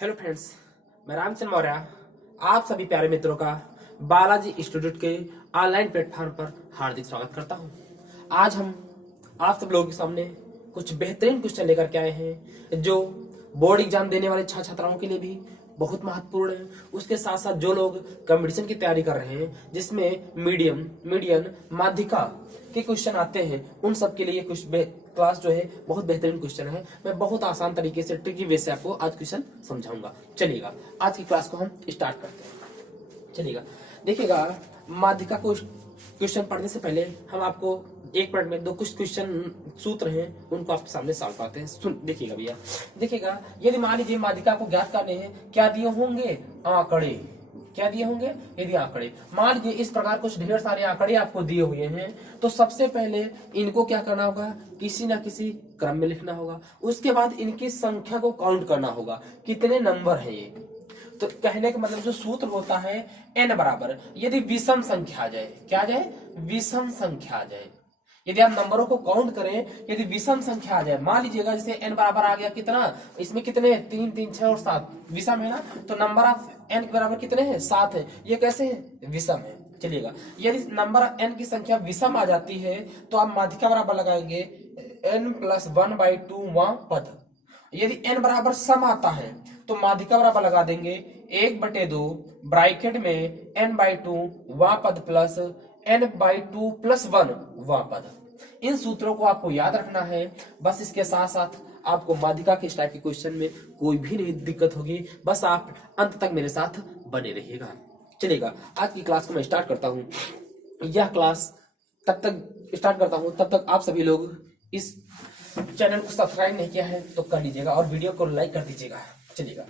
Hello friends, मैं रामचंद्र मौर्य आप सभी प्यारे मित्रों का बालाजी इंस्टीट्यूट के ऑनलाइन प्लेटफॉर्म पर हार्दिक स्वागत करता हूं। आज हम आप सब लोगों के सामने कुछ बेहतरीन क्वेश्चन लेकर के आए हैं जो बोर्ड एग्जाम देने वाले छात्र छात्राओं के लिए भी बहुत महत्वपूर्ण है। उसके साथ साथ जो लोग कंपटीशन की तैयारी कर रहे हैं जिसमें मीडियन माध्यिका के क्वेश्चन आते हैं, उन सब के लिए कुछ क्लास जो है बहुत बेहतरीन क्वेश्चन है। मैं बहुत आसान तरीके से ट्रिकी वे से आपको आज क्वेश्चन समझाऊंगा। चलिएगा आज की क्लास को हम स्टार्ट करते हैं। चलिएगा देखिएगा, माध्यिका को क्वेश्चन पढ़ने से पहले हम आपको एक मिनट में दो कुछ क्वेश्चन सूत्र हैं उनको आपके सामने सॉल्व करते हैं। सुन देखिएगा भैया, देखिएगा यदि मान लीजिए माध्यिका को ज्ञात करने हैं, क्या दिए होंगे? आंकड़े। क्या दिए होंगे? यदि आंकड़े मान लीजिए इस प्रकार कुछ ढेर सारे आंकड़े आपको दिए हुए हैं, तो सबसे पहले इनको क्या करना होगा? किसी ना किसी क्रम में लिखना होगा। उसके बाद इनकी संख्या को काउंट करना होगा, कितने नंबर है ये। तो कहने का मतलब जो सूत्र होता है n बराबर, यदि विषम संख्या आ जाए, क्या आ जाए? विषम संख्या आ जाए। यदि आप नंबरों को काउंट करें, यदि विषम संख्या आ जाए, मान लीजिएगा जैसे n बराबर आ गया कितना, इसमें कितने? 3 3 6 और 7 विषम है ना, तो नंबर ऑफ n के बराबर कितने हैं? 7 है। ये कैसे है? विषम है। चलिएगा, यदि नंबर n की संख्या विषम आ जाती है तो आप माध्यिका बराबर लगाएंगे n+1/2वां पद। यदि n बराबर सम आता है तो माध्यिका बराबर लगा देंगे 1/2 ब्रैकेट में n/2 वां पद प्लस n/2 + 1 वां पद। इन सूत्रों को आपको याद रखना है। बस इसके साथ साथ आपको माध्यिका के इस टाइप के क्वेश्चन में कोई भी नहीं दिक्कत होगी। बस आप अंत तक मेरे साथ बने रहिएगा। चलिएगा आज की क्लास को मैं स्टार्ट करता हूं। यह क्लास तब तक स्टार्ट करता हूं तब तक आप सभी लोग इस चैनल को सब्सक्राइब नहीं किया है तो कर लीजिएगा और वीडियो को लाइक कर दीजिएगा। चलिएगा,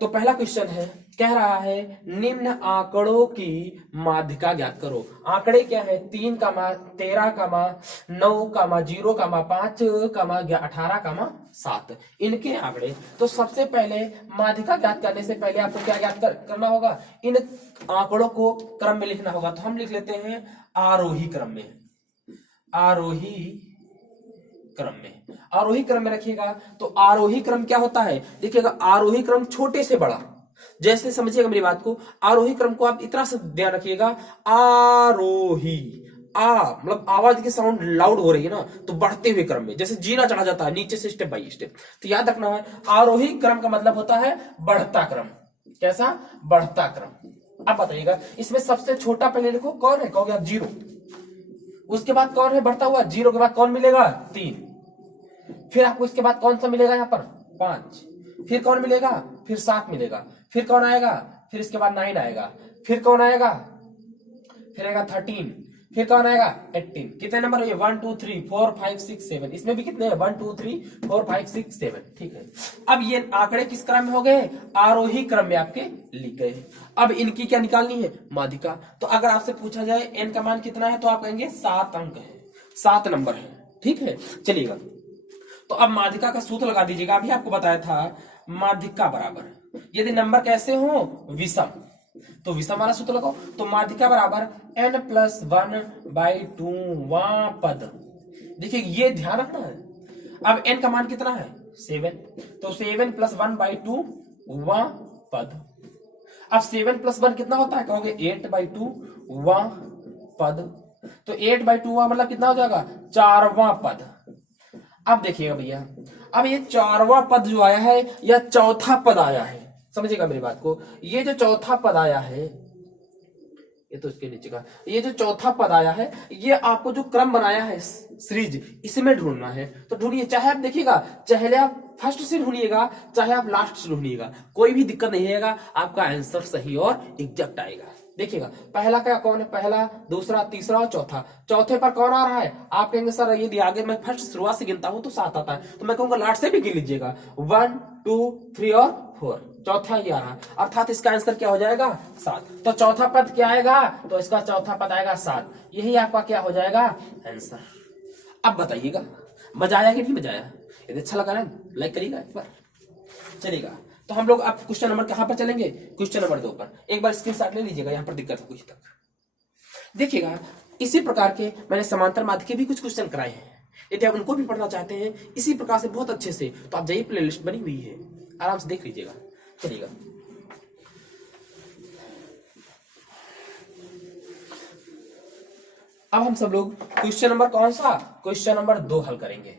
तो पहला क्वेश्चन है, कह रहा है निम्न आंकड़ों की माध्यिका ज्ञात करो। आंकड़े क्या है? 3, 13, 9, 0, 5, 18, 7 इनके आंकड़े। तो सबसे पहले माध्यिका ज्ञात करने से पहले आपको क्या ज्ञात करना होगा? इन आंकड़ों को क्रम में लिखना होगा। तो हम लिख लेते हैं आरोही क्रम में। आरोही क्रम में, आरोही क्रम में रखिएगा। तो आरोही क्रम क्या होता है? देखिएगा, आरोही क्रम छोटे से बड़ा, जैसे समझिएगा मेरी बात को। आरोही क्रम को आप इतना से ध्यान रखिएगा, आरोही मतलब आवाज की साउंड लाउड हो रही है ना, तो बढ़ते हुए क्रम में, जैसे जीना चढ़ा जाता है नीचे से स्टेप बाय स्टेप। तो याद रखना है आरोही क्रम का मतलब होता है बढ़ता क्रम। कैसा? बढ़ता क्रम। अब बताइएगा, इसमें सबसे छोटा पहले लिखो, कौन है? कहोगे आप 0। उसके बाद कौन है बढ़ता हुआ? 0 के बाद कौन मिलेगा? 3। फिर आपको इसके बाद कौन सा मिलेगा? यहाँ पर 5। फिर कौन मिलेगा? फिर 7 मिलेगा। फिर कौन आएगा? फिर इसके बाद 9 आएगा। फिर कौन आएगा? फिर आएगा 13। फिर कौन आएगा? 18। कितने नंबर है? 1 2 3 4 5 6 7। इसमें भी कितने हैं? 1 2 3 4 5 6 7। ठीक है, अब ये आंकड़े किस क्रम में हो गए? आरोही क्रम में आपके लिख गए। अब इनकी क्या निकालनी है? माध्यिका। तो अगर आपसे पूछा जाए n का मान कितना है तो आप कहेंगे 7 अंक है, 7 नंबर है। ठीक है, चलिएगा, तो अब माध्यिका का सूत्र लगा दीजिएगा। अभी आपको बताया था माध्यिका बराबर, यदि नंबर कैसे हो? विषम, तो विषम वाला सूत्र लगाओ। तो माध्यिका बराबर n+1/2 वां पद। देखिए ये ध्यान रखना है। अब n का मान कितना है? 7। तो 7 + 1/2 वां पद। अब 7 + 1 कितना होता है? कहोगे 8/2 वां पद। तो 8/2 वां मतलब कितना हो जाएगा? 4वां पद। अब देखिएगा भैया, अब ये 4वां पद जो आया है या चौथा पद आया है, समझिएगा मेरी बात को। ये जो चौथा पद आया है, ये तो इसके नीचे का, ये जो चौथा पद आया है, ये आपको जो क्रम बनाया है सीरीज, इसमें ढूंढना है। तो ढूंढिए, चाहे आप देखिएगा, चाहे आप फर्स्ट से ढूंढिएगा, चाहे आप लास्ट से ढूंढिएगा, कोई भी दिक्कत नहीं आएगा, आपका आंसर सही और एग्जैक्ट आएगा। देखिएगा, पहला क्या कौन है? पहला, दूसरा, तीसरा और चौथा। चौथे पर कौन आ रहा है? आप कहेंगे सर यदि आगे मैं फर्स्ट शुरुआत से गिनता हूं तो 7 आता है, तो मैं कहूंगा लास्ट से भी गिन लीजिएगा। 1 2 3 और 4, चौथा ही आ रहा है, अर्थात इसका आंसर क्या हो जाएगा? 7। तो चौथा पद क्या आएगा? तो इसका चौथा पद आएगा 7। यही आपका क्या हो जाएगा? आंसर। अब बताइएगा, मजा आया कि नहीं मजा आया? यदि अच्छा लगा ना लाइक करिएगा एक बार। चलिएगा, तो हम लोग अब क्वेश्चन नंबर कहां पर चलेंगे? क्वेश्चन नंबर 2 पर। एक बार स्क्रीनशॉट ले लीजिएगा, यहां पर दिक्कत हो कुछ तक। देखिएगा, इसी प्रकार के मैंने समांतर माध्यिका के भी कुछ क्वेश्चन कराए हैं। यदि आप उनको भी पढ़ना चाहते हैं इसी प्रकार से बहुत अच्छे से, तो आप जाइए, प्लेलिस्ट बनी हुई है, आराम से देख लीजिएगा। चलिएगा, अब हम सब लोग क्वेश्चन नंबर कौन सा, क्वेश्चन नंबर 2 हल करेंगे।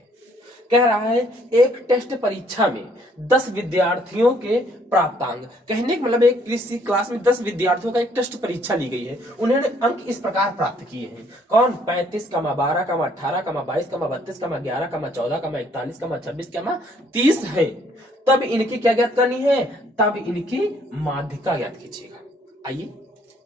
कह रहा है एक टेस्ट परीक्षा में 10 विद्यार्थियों के प्राप्तांक, कहने का मतलब एक किसी क्लास में 10 विद्यार्थियों का एक टेस्ट परीक्षा ली गई है, उन्होंने अंक इस प्रकार प्राप्त किए हैं। कौन? 35, 12, 18, 22, 32, 11, 14, 41, 26, 30 है। तब इनकी क्या ज्ञात करनी है? तब इनकी माध्यिका ज्ञात कीजिएगा। आइए,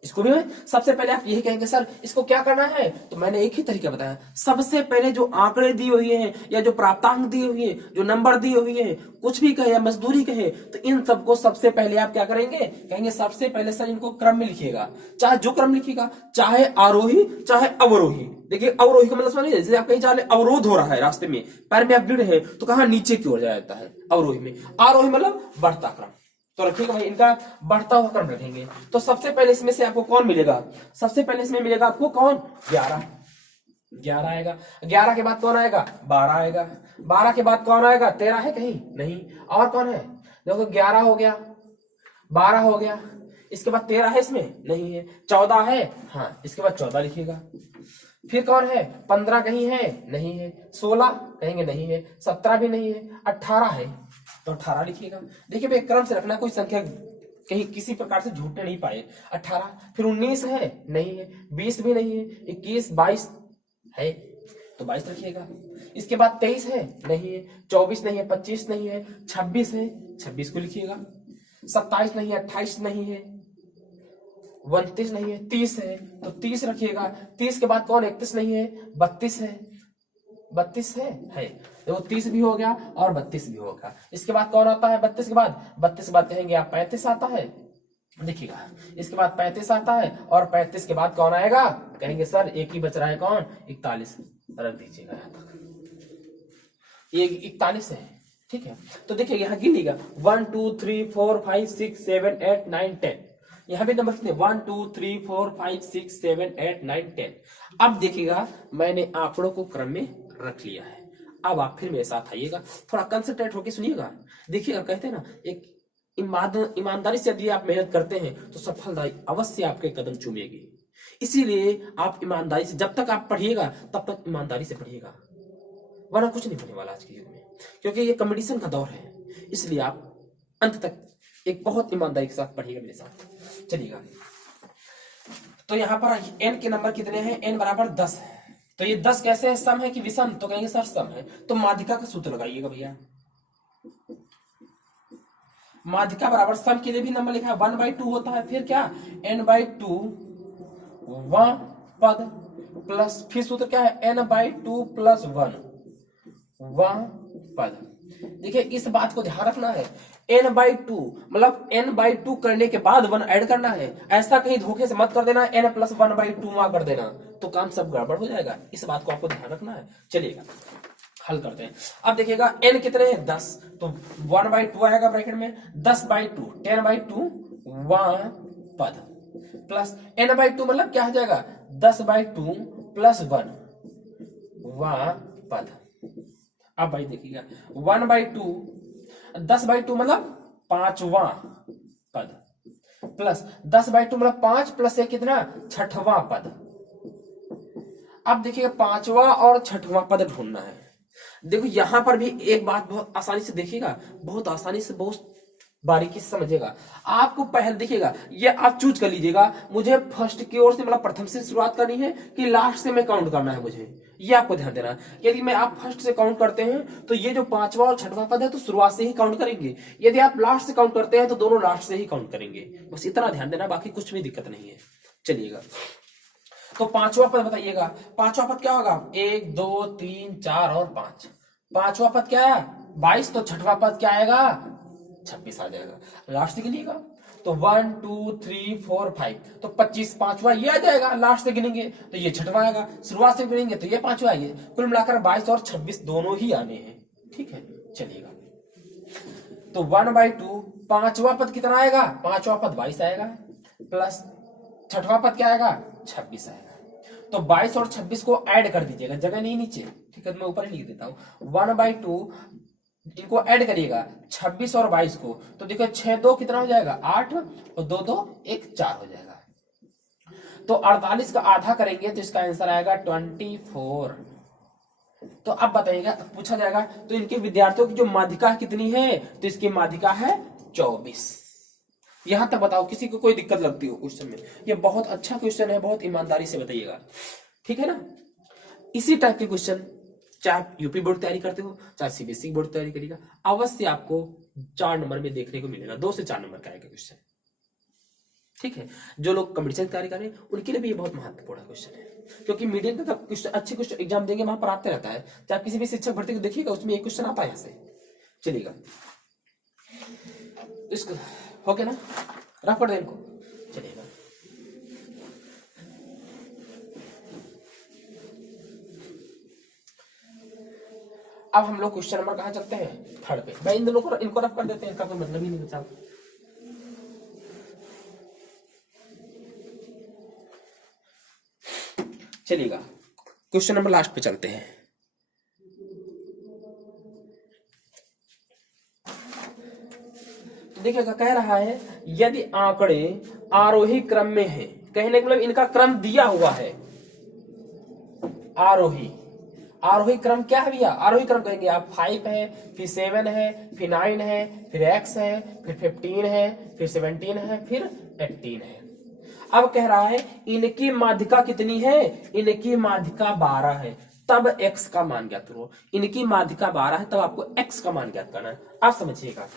इसको भी मैं सबसे पहले आप यही कहेंगे सर इसको क्या करना है, तो मैंने एक ही तरीका बताया। सबसे पहले जो आंकड़े दिए हुए हैं या जो प्राप्तांक दिए हुए हैं, जो नंबर दिए हुए हैं, कुछ भी कहे या मजदूरी कहे, तो इन सबको सबसे पहले आप क्या करेंगे, कहेंगे सबसे पहले सर इनको क्रम में लिखिएगा। चाहे जो क्रम लिखिएगा, चाहे आरोही चाहे अवरोही। देखिए अवरोही का मतलब समझिए, जैसे आप कहीं जा रहे, अवरोध हो रहा है रास्ते में, पैर में आप गिर रहे हैं तो कहां नीचे की ओर जाता है अवरोही में। आरोही मतलब बढ़ता क्रम, तो रखिएगा भाई, इनका बढ़ता हुआ क्रम रखेंगे। तो सबसे पहले इसमें से आपको कौन मिलेगा? सबसे पहले इसमें मिलेगा आपको कौन? 11 आएगा। 11 के बाद कौन आएगा? 12 आएगा। 12 के बाद कौन आएगा? 13 है कहीं? नहीं। और कौन है? देखो 11 हो गया, 12 हो गया, इसके बाद 13 है इसमें? नहीं है। 14 है? हाँ, इसके बाद 14 लिखिएगा। फिर कौन है? 15 कहीं है? नहीं है। 16 कहेंगे? नहीं है। 17 भी नहीं है। 18 है, तो 18 लिखिएगा। देखिए भाई क्रम से रखना, कोई संख्या कहीं किसी प्रकार से झूठने नहीं पाए। 18, फिर 19 है? नहीं है। 20 भी नहीं है। 21, 22 है, तो 22 रखिएगा। इसके बाद 23 है? नहीं है। 24 नहीं है। 25 नहीं है। 26 है, 26 को लिखिएगा। 27 नहीं है। 28 नहीं है। 29 नहीं है। 30 है, तो 30 रखिएगा। 30 के बाद कौन? 31 नहीं है। 32 है। 32 है। देखो 30 भी हो गया और 32 भी होगा। इसके बाद कौन आता है? 32 के बाद? 32 के बाद कहेंगे आप 35 आता है। देखिएगा, इसके बाद 35 आता है और 35 के बाद कौन आएगा? कहेंगे सर एक ही बच रहा है, कौन? 41 रख दीजिएगा यहां तक। ये 41 है, ठीक है। तो देखिए यहाँ गिनिएगा 1 2 3 4 5 6 7 8 9 10। यहाँ भी नंबर कितने? 1 2 3 4 5 6 7 8 9 10। अब देखिएगा मैंने आंकड़ों को क्रम में रख लिया है। अब आप फिर मेरे साथ आइएगा, थोड़ा कंसंट्रेट होकर सुनिएगा। देखिएगा, कहते हैं ना एक ईमानदारी से यदि आप मेहनत करते हैं तो सफलता अवश्य आपके कदम चूमेगी। इसीलिए आप ईमानदारी से, जब तक आप पढ़िएगा तब तक ईमानदारी से पढ़िएगा, वरना कुछ नहीं होने वाला आज के युग में, क्योंकि ये कंपटीशन का दौर है। इसलिए आप अंत तक एक बहुत ईमानदारी के साथ पढ़िएगा मेरे साथ। चलिएगा, तो यहाँ पर n के नंबर कितने हैं? n बराबर 10 है। तो ये 10 कैसे है? सम है कि विषम? तो कहेंगे सर सम है। तो माध्यिका का सूत्र लगाइएगा भैया। माध्यिका बराबर सम के लिए भी नंबर लिखा है 1/2 होता है, फिर क्या? n/2 1 पद प्लस, फिर सूत्र क्या है? n/2 + 1 पद। देखिए इस बात को ध्यान रखना है, n/2 मतलब n/2 करने के बाद 1 ऐड करना है। ऐसा कहीं धोखे से मत कर देना n + 1/2 वहां कर देना, तो काम सब गड़बड़ हो जाएगा। इस बात को आपको ध्यान रखना है। चलिएगा हल करते हैं। अब देखिएगा n कितने हैं? 10, तो 1/2 आएगा ब्रैकेट में, 10/2 10/2 1 पद प्लस n/2 मतलब क्या हो जाएगा? 10/2 + 1 पद। अब भाई देखिएगा 1/2 10/2 मतलब 5वां पद प्लस 10/2 मतलब 5 + 1 कितना? 6वां पद। अब देखिएगा 5वां और 6वां पद ढूंढना है। देखो यहां पर भी एक बात बहुत आसानी से देखिएगा, बहुत आसानी से, बहुत बारीकी से समझिएगा। आपको पहले देखिएगा, ये आप चूज कर लीजिएगा, मुझे फर्स्ट की ओर से मतलब प्रथम से शुरुआत करनी है कि लास्ट से मैं काउंट करना है मुझे, ये आपको ध्यान देना। यदि मैं आप फर्स्ट से काउंट करते हैं तो ये जो 5वां और 6वां पद है तो शुरुआत से ही काउंट करेंगे। यदि आप लास्ट से काउंट करते हैं तो दोनों लास्ट से ही काउंट करेंगे। बस इतना ध्यान देना, बाकी कुछ भी दिक्कत नहीं है। चलिएगा, तो 5वां पद बताइएगा। 5वां पद क्या होगा? 1 2 3 4 और 5। 5वां पद क्या है? 22, तो 6वां पद क्या आएगा? 26 आ जाएगा। लास्ट से गिनिएगा तो 1 2 3 4 5, तो 25 5वां ये आ जाएगा। लास्ट से गिनेंगे तो ये 6वां आएगा, शुरुआत से गिनेंगे तो ये 5वां आएगा। कुल मिलाकर 22 और 26 दोनों ही आने हैं, ठीक है। चलिएगा, तो 1/2 5वां पद कितना आएगा? 5वां पद 22 आएगा प्लस 6वां पद क्या आएगा? 26 आएगा। तो 22 और 26 को ऐड कर दीजिएगा, जगह नहीं नीचे, ठीक है, मैं ऊपर ही लिख देता हूं। 1/2 इनको ऐड करिएगा 26 और 22 को, तो देखो 6 2 कितना हो जाएगा 8 और 2 2 1 4 हो जाएगा। तो 48 का आधा करेंगे तो इसका आंसर आएगा 24। तो अब बताइएगा, पूछा जाएगा तो इनके विद्यार्थियों की जो माध्यिका कितनी है, तो इसकी माध्यिका है 24। यहां तक बताओ, किसी को कोई दिक्कत लगती हो क्वेश्चन में? ये बहुत अच्छा क्वेश्चन है, बहुत ईमानदारी से बताइएगा, ठीक है ना। इसी टाइप के क्वेश्चन चाहे आप यूपी बोर्ड तैयारी करते हो, चाहे सीबीएसई बोर्ड तैयारी करिएगा, अवश्य आपको 4 नंबर में देखने को मिलेगा, 2 से 4 नंबर का आएगा क्वेश्चन, ठीक है। जो लोग कंपटीशन की तैयारी कर रहे हैं उनके लिए भी ये बहुत महत्वपूर्ण क्वेश्चन है, क्योंकि मीडियम का क्वेश्चन, अच्छे क्वेश्चन एग्जाम देंगे वहां पर आते रहता है। चाहे आप किसी भी शिक्षक भर्ती को देखिएगा, उसमें एक क्वेश्चन आता है यहाँ से। चलिएगा, इसको हो गया ना, रफ कर दे इनको। चलिएगा, अब हम लोग क्वेश्चन नंबर कहां चलते हैं, 3rd पे। भाई इन दोनों को, इनको रफ कर देते हैं, इनका कोई मतलब ही नहीं बचा। चलिएगा, क्वेश्चन नंबर लास्ट पे चलते हैं। तो देखिएगा, कह रहा है यदि आंकड़े आरोही क्रम में हैं, कहने का मतलब इनका क्रम दिया हुआ है। आरोही क्रम क्या है भैया? आरोही क्रम कहेंगे आप 5 है, फिर 7 है, फिर 9 है, फिर x है, फिर 15 है, फिर 17 है, फिर 18 है। अब कह रहा है इनकी माध्यिका कितनी है? इनकी माध्यिका 12 है, तब x का मान ज्ञात करो। इनकी माध्यिका 12 है, तब आपको x का मान ज्ञात करना है। आप समझिएगा,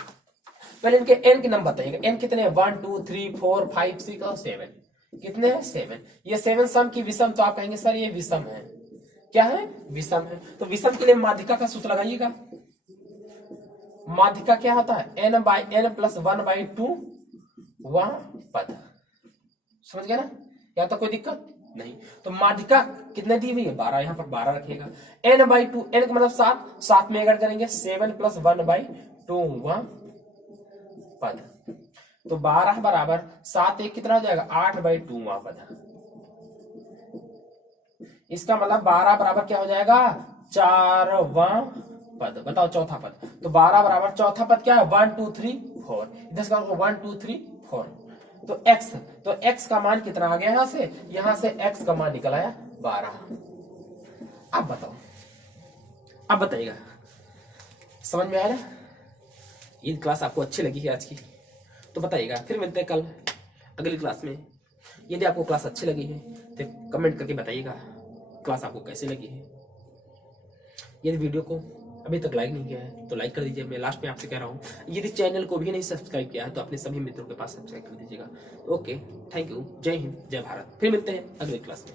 पहले इनके n के नंबर बताइएगा। n कितने हैं? 1 2 3 4 5 6 और 7। कितने हैं? 7। ये 7 सम की विषम, तो आप कहेंगे सर ये विषम है। क्या है? विषम है। तो विषम के लिए माध्यिका का सूत्र लगाइएगा। माध्यिका क्या होता है? n/n + 1/2 वह पद। समझ गया ना? यहाँ तक कोई दिक्कत नहीं। तो माध्यिका कितने दी हुई है? 12। यहाँ पर 12 रखिएगा। n/2, n का मतलब 7, 7 में ऐड करेंगे 7 + 1/2 वह पद। तो 12 बराबर 7 1 कितना हो जाएगा? 8/2 वह पद। इसका मतलब 12 बराबर क्या हो जाएगा? 4वां पद। बताओ चौथा पद। तो 12 बराबर चौथा पद क्या है? 1 2 3 4। इधर से 1 2 3 4। तो x का मान कितना आ गया? यहां से x का मान निकल आया 12। अब बताओ, अब बताइएगा, समझ में आया ना? ये क्लास आपको अच्छी लगी है आज की? तो बताइएगा। फिर मिलते हैं कल अगली क्लास में। यदि आपको क्लास अच्छी लगी है तो कमेंट करके बताइएगा क्लास आपको कैसी लगी है। यदि वीडियो को अभी तक लाइक नहीं किया है तो लाइक कर दीजिए। मैं लास्ट में आपसे कह रहा हूँ, यदि चैनल को भी नहीं सब्सक्राइब किया है तो अपने सभी मित्रों के पास सब्सक्राइब कर दीजिएगा। Okay, thank you. जय हिंद, जय भारत। फिर मिलते हैं अगली क्लास में।